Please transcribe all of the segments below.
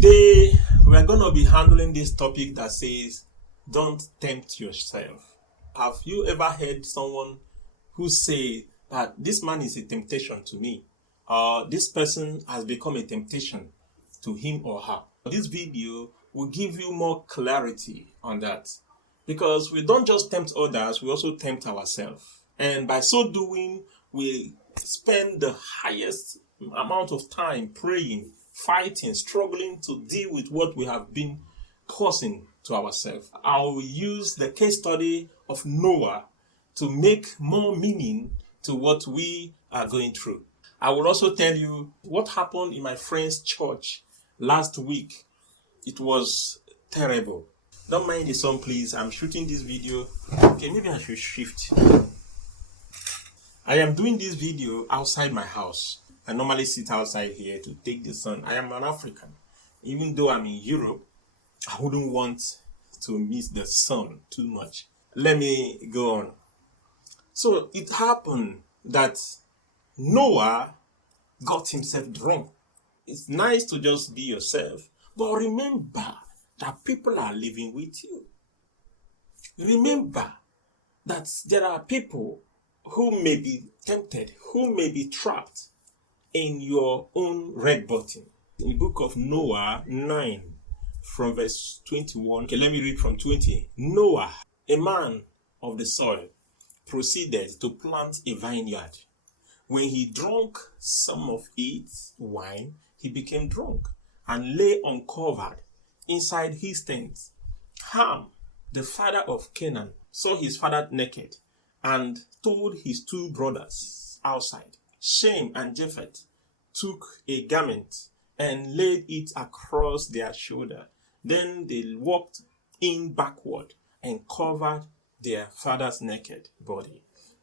Today, we are going to be handling this topic that says, don't tempt yourself. Have you ever heard someone who say that this man is a temptation to me, or this person has become a temptation to him or her? This video will give you more clarity on that, because we don't just tempt others, we also tempt ourselves. And by so doing, we spend the highest amount of time praying, fighting, struggling to deal with what we have been causing to ourselves. I will use the case study of Noah to make more meaning to what we are going through. I will also tell you what happened in my friend's church last week. It was terrible. Don't mind the sun, please. I'm shooting this video. Okay, maybe I should shift. I am doing this video outside my house. I normally sit outside here to take the sun. I am an African. Even though I'm in Europe, I wouldn't want to miss the sun too much. Let me go on. So it happened that Noah got himself drunk. It's nice to just be yourself, but remember that people are living with you. Remember that there are people who may be tempted, who may be trapped in your own red button. In the book of Noah 9, from verse 21. Okay, let me read from 20. Noah, a man of the soil, proceeded to plant a vineyard. When he drank some of its wine, he became drunk and lay uncovered inside his tent. Ham, the father of Canaan, saw his father naked and told his two brothers outside. Shem and Japheth took a garment and laid it across their shoulder. Then they walked in backward and covered their father's naked body.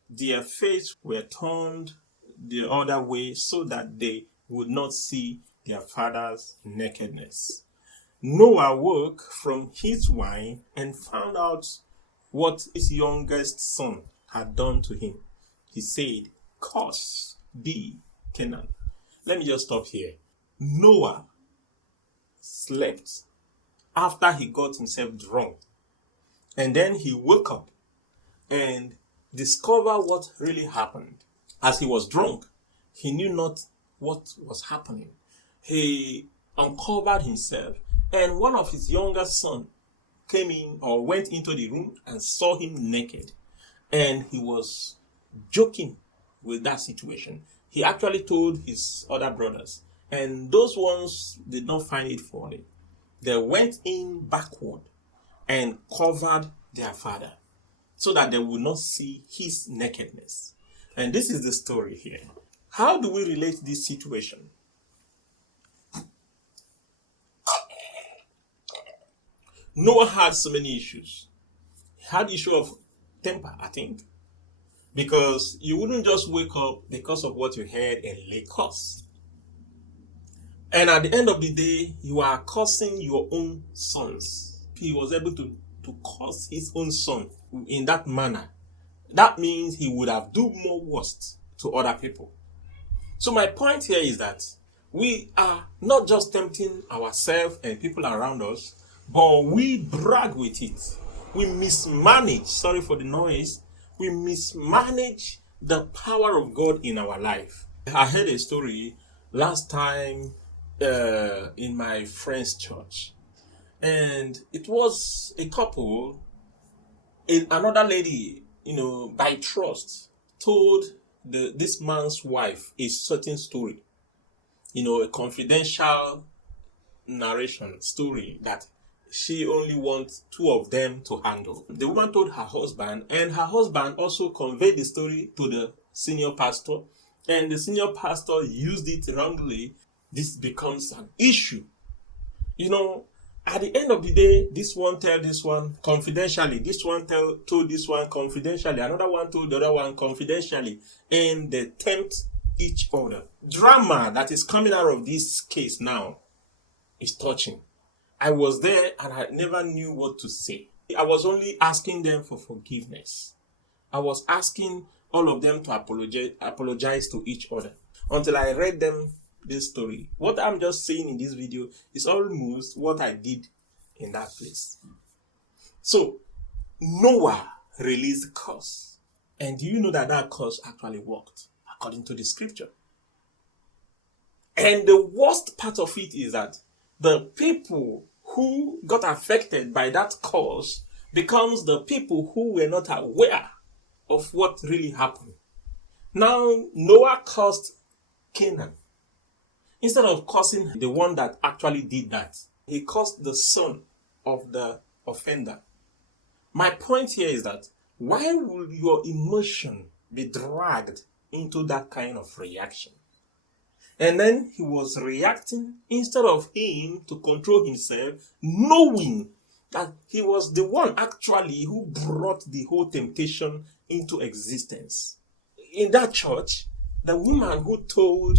Their faces were turned the other way so that they would not see their father's nakedness. Noah woke from his wine and found out what his youngest son had done to him. He said, "Curse be Canaan." Let me just stop here. Noah slept after he got himself drunk. And then he woke up and discovered what really happened. As he was drunk, he knew not what was happening. He uncovered himself, and one of his younger sons came in or went into the room and saw him naked. And he was joking with that situation. He actually told his other brothers, and those ones did not find it funny. They went in backward and covered their father so that they would not see his nakedness. And this is the story here. How do we relate this situation? Noah had so many issues. He had issue of temper, I think. Because you wouldn't just wake up because of what you heard and lay curse. And at the end of the day, you are cursing your own sons. He was able to curse his own son in that manner. That means he would have done more worse to other people. So my point here is that we are not just tempting ourselves and people around us, but we brag with it. We mismanage, sorry for the noise, we mismanage the power of God in our life. I heard a story last time in my friend's church, and it was a couple. Another lady, by trust, told this man's wife a certain story, a confidential narration story that she only wants two of them to handle. The woman told her husband, and her husband also conveyed the story to the senior pastor, and the senior pastor used it wrongly. This becomes an issue. At the end of the day, this one tell this one confidentially, this one told this one confidentially, another one told the other one confidentially, and they tempt each other. Drama that is coming out of this case now is touching. I was there and I never knew what to say. I was only asking them for forgiveness. I was asking all of them to apologize to each other until I read them this story. What I'm just saying in this video is almost what I did in that place. So, Noah released the curse. And do you know that that curse actually worked according to the scripture? And the worst part of it is that the people who got affected by that curse becomes the people who were not aware of what really happened. Now, Noah cursed Canaan. Instead of cursing the one that actually did that, he cursed the son of the offender. My point here is that why would your emotion be dragged into that kind of reaction? And then he was reacting instead of him to control himself, knowing that he was the one actually who brought the whole temptation into existence. In that church, the woman who told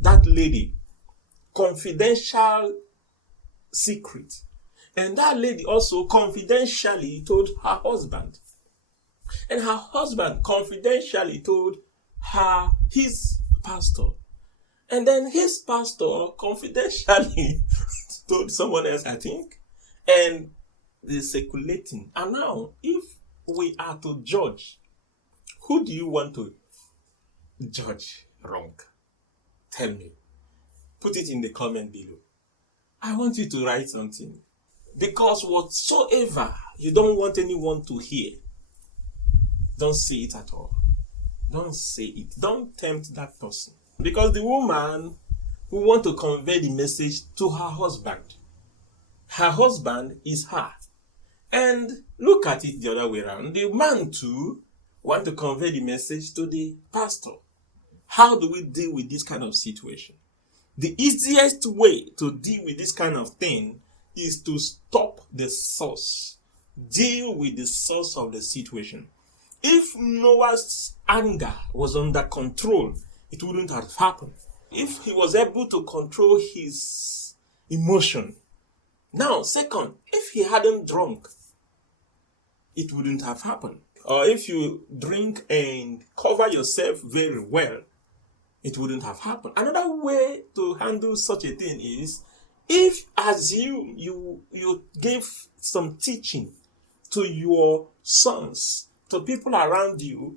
that lady confidential secret, and that lady also confidentially told her husband, and her husband confidentially told his pastor, and then his pastor confidentially told someone else, I think, and they're circulating. And now, if we are to judge, who do you want to judge wrong? Tell me. Put it in the comment below. I want you to write something. Because whatsoever you don't want anyone to hear, don't say it at all. Don't say it. Don't tempt that person. Because the woman who wants to convey the message to her husband is her. And look at it the other way around. The man too want to convey the message to the pastor. How do we deal with this kind of situation? The easiest way to deal with this kind of thing is to stop the source. Deal with the source of the situation. If Noah's anger was under control, it wouldn't have happened. If he was able to control his emotion. Now, second, if he hadn't drunk, it wouldn't have happened. Or if you drink and cover yourself very well, it wouldn't have happened. Another way to handle such a thing is, if as you gave some teaching to your sons, to people around you,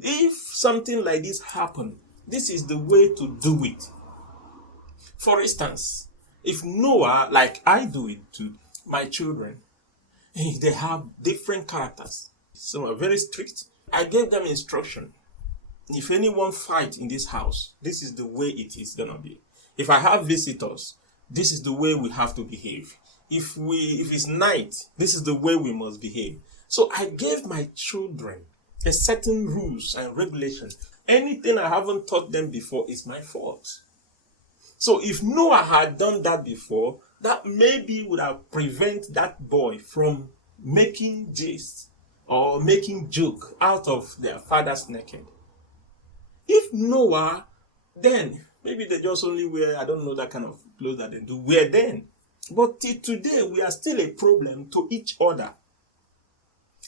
if something like this happened, this is the way to do it. For instance, if Noah, like I do it to my children, they have different characters. Some are very strict. I gave them instruction. If anyone fight in this house, this is the way it is gonna be. If I have visitors, this is the way we have to behave. If it's night, this is the way we must behave. So I gave my children a certain rules and regulations. Anything I haven't taught them before is my fault. So if Noah had done that before, that maybe would have prevented that boy from making jest or making joke out of their father's naked. If Noah, then maybe they just only wear, I don't know, that kind of clothes that they do wear then. But till today, we are still a problem to each other.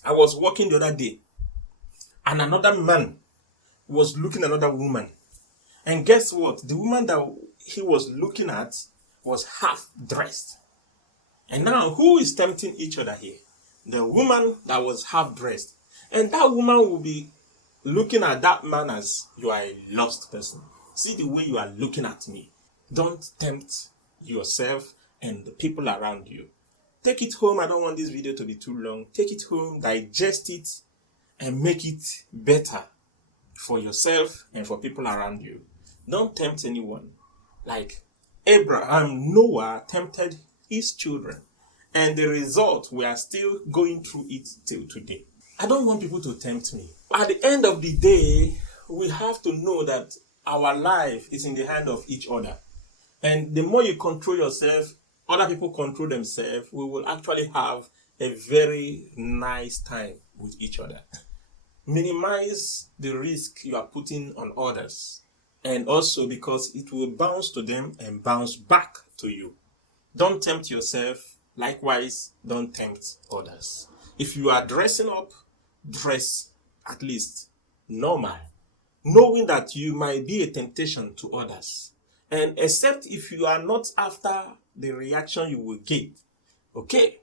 I was walking the other day, and another man was looking at another woman. And guess what? The woman that he was looking at was half dressed. And now, who is tempting each other here? The woman that was half dressed. And that woman will be looking at that man as, you are a lost person. See the way you are looking at me. Don't tempt yourself and the people around you. Take it home. I don't want this video to be too long. Take it home, digest it, and make it better for yourself and for people around you. Don't tempt anyone. Like Noah tempted his children. And the result, we are still going through it till today. I don't want people to tempt me. At the end of the day, we have to know that our life is in the hand of each other. And the more you control yourself, other people control themselves, we will actually have a very nice time with each other. Minimize the risk you are putting on others. And also because it will bounce to them and bounce back to you. Don't tempt yourself. Likewise, don't tempt others. If you are dressing up, dress at least normal, knowing that you might be a temptation to others. And except if you are not after the reaction you will get, okay?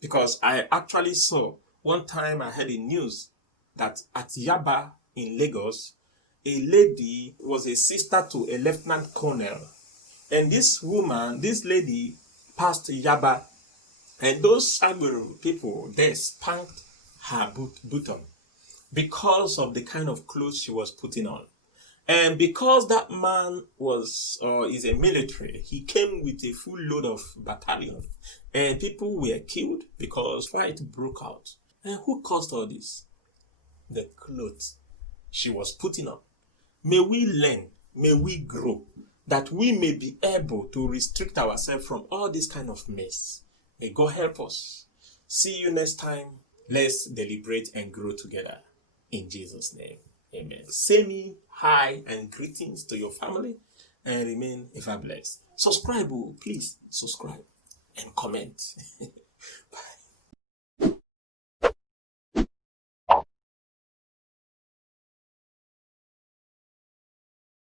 Because I actually saw one time I heard in news that at Yaba in Lagos, a lady was a sister to a lieutenant colonel. And this woman, this lady, passed Yaba, and those Agbero people, they spanked her bottom because of the kind of clothes she was putting on. And because that man is a military, he came with a full load of battalion. And people were killed because fight broke out. And who caused all this? The clothes she was putting on. May we learn, may we grow, that we may be able to restrict ourselves from all this kind of mess. May God help us. See you next time. Let's deliberate and grow together. In Jesus' name, amen. Say me hi and greetings to your family and remain ever blessed. Subscribe, please subscribe and comment.